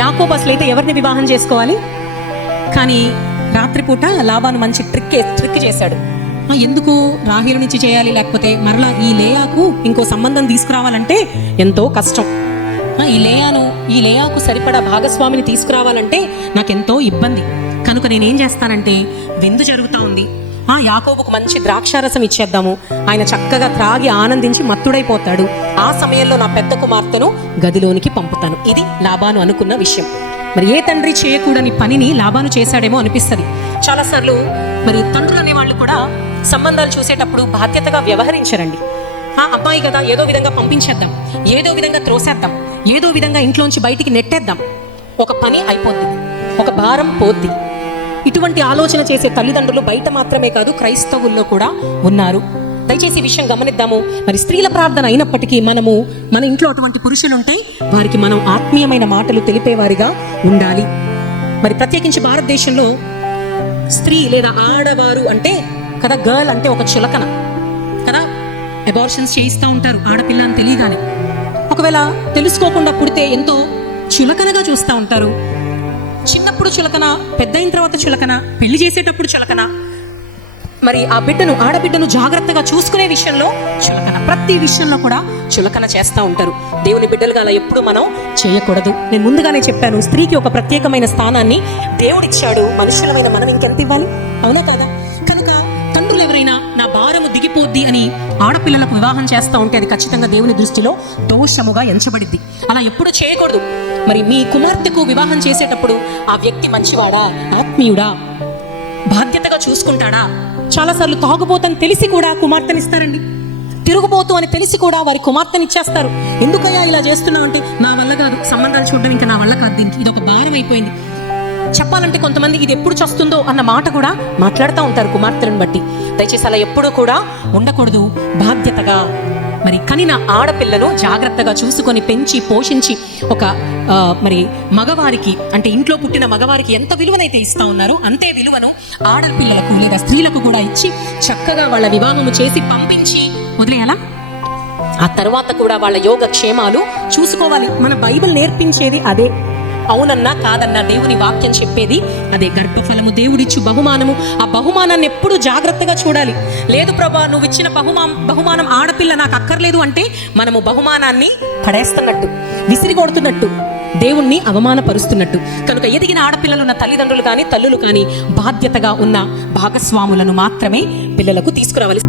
యాకోబు అసలైతే ఎవరిని వివాహం చేసుకోవాలి? కానీ రాత్రిపూట లాబాను మంచి ట్రిక్ చేశాడు. ఎందుకు రాహేలు నుంచి చేయాలి, లేకపోతే మరలా ఈ లేయాకు ఇంకో సంబంధం తీసుకురావాలంటే ఎంతో కష్టం. ఈ లేయాకు సరిపడా భాగస్వామిని తీసుకురావాలంటే నాకెంతో ఇబ్బంది. కనుక నేనేం చేస్తానంటే, విందు జరుగుతూ ఉంది, యాకోబుకు మంచి ద్రాక్షారసం ఇచ్చేద్దాము, ఆయన చక్కగా త్రాగి ఆనందించి మత్తుడైపోతాడు, ఆ సమయంలో నా పెద్ద కుమార్తెను గదిలోనికి పంపుతాను. ఇది లాబాను అనుకున్న విషయం. మరి ఏ తండ్రి చేయకూడని పనిని లాబాను చేశాడేమో అనిపిస్తుంది. చాలాసార్లు మరి తండ్రులు అనేవాళ్ళు కూడా సంబంధాలు చూసేటప్పుడు బాధ్యతగా వ్యవహరించరండి. అబ్బాయి కదా, ఏదో విధంగా పంపించేద్దాం, ఏదో విధంగా త్రోసేద్దాం, ఏదో విధంగా ఇంట్లోంచి బయటికి నెట్టేద్దాం, ఒక పని అయిపోద్ది, ఒక భారం పోద్ది. ఇటువంటి ఆలోచన చేసే తల్లిదండ్రులు బయట మాత్రమే కాదు, క్రైస్తవుల్లో కూడా ఉన్నారు. దయచేసి ఈ విషయం గమనిద్దాము. మరి స్త్రీల ప్రార్థన అయినప్పటికీ మన ఇంట్లో అటువంటి పురుషులుంటే వారికి మనం ఆత్మీయమైన మాటలు తెలిపేవారిగా ఉండాలి. మరి ప్రత్యేకించి భారతదేశంలో స్త్రీ లేదా ఆడవారు అంటే కదా, గర్ల్ అంటే ఒక చులకన కదా. అబార్షన్స్ చేయిస్తూ ఉంటారు ఆడపిల్ల అని తెలియగానే. ఒకవేళ తెలుసుకోకుండా పుడితే ఎంతో చులకనగా చూస్తూ ఉంటారు. చిన్నప్పుడు చులకన, పెద్ద అయిన తర్వాత చులకన, పెళ్లి చేసేటప్పుడు చులకన, మరి ఆ ఆడబిడ్డను జాగ్రత్తగా చూసుకునే విషయంలో చులకన, ప్రతి విషయంలో కూడా చులకన చేస్తూ ఉంటారు. దేవుని బిడ్డలుగా అలా ఎప్పుడు మనం చేయకూడదు. నేను ముందుగానే చెప్పాను, స్త్రీకి ఒక ప్రత్యేకమైన స్థానాన్ని దేవుడిచ్చాడు. మనుషులమైన మనం ఇంకెంత ఇవ్వాలి? అవునా కాదా? కనుక తండ్రులు ఎవరైనా నా భారము దిగిపోద్ది అని ఆడపిల్లలకు వివాహం చేస్తూ ఉంటే అది ఖచ్చితంగా దేవుని దృష్టిలో దోషముగా ఎంచబడిద్ది. అలా ఎప్పుడు చేయకూడదు. మరి మీ కుమార్తెకు వివాహం చేసేటప్పుడు ఆ వ్యక్తి మంచివాడా, ఆత్మీయుడా, బాధ్యతగా చూసుకుంటాడా? చాలాసార్లు తాగుబోతని తెలిసి కూడా కుమార్తెనిస్తారండి. తిరుగుబోతు అని తెలిసి కూడా వారి కుమార్తెనిచ్చేస్తారు. ఎందుకయ్యా ఇలా చేస్తున్నావు అంటే, నా వల్ల కాదు, సంబంధాలు చూడడం ఇంకా నా వల్ల కాదు, దీనికి ఇది ఒక భారం అయిపోయింది. చెప్పాలంటే కొంతమంది ఇది ఎప్పుడు చస్తుందో అన్న మాట కూడా మాట్లాడుతూ ఉంటారు కుమార్తెలను బట్టి. దయచేసి అలా ఎప్పుడూ కూడా ఉండకూడదు. బాధ్యతగా మరి కనిన ఆడపిల్లను జాగ్రత్తగా చూసుకొని పెంచి పోషించి ఒక మరి మగవారికి అంటే ఇంట్లో పుట్టిన మగవారికి ఎంత విలువనైతే ఇస్తా ఉన్నారో అంతే విలువను ఆడపిల్లలకు లేదా స్త్రీలకు కూడా ఇచ్చి చక్కగా వాళ్ళ వివాహము చేసి పంపించి వదిలేయాలా? ఆ తర్వాత కూడా వాళ్ళ యోగ క్షేమాలు చూసుకోవాలి. మన బైబిల్ నేర్పించేది అదే. అవునన్నా కాదన్నా దేవుని వాక్యం చెప్పేది అదే. గర్భఫలము దేవుడిచ్చు బహుమానము, ఆ బహుమానాన్ని ఎప్పుడు జాగ్రత్తగా చూడాలి. లేదు ప్రభా, నువ్వు ఇచ్చిన బహుమానం ఆడపిల్ల నాకు అక్కర్లేదు అంటే మనము బహుమానాన్ని పడేస్తున్నట్టు, విసిరిగొడుతున్నట్టు, దేవుణ్ణి అవమానపరుస్తున్నట్టు. కనుక ఎదిగిన ఆడపిల్లలున్న తల్లిదండ్రులు కానీ తల్లులు కానీ బాధ్యతగా ఉన్న భాగస్వాములను మాత్రమే పిల్లలకు తీసుకురావాలి.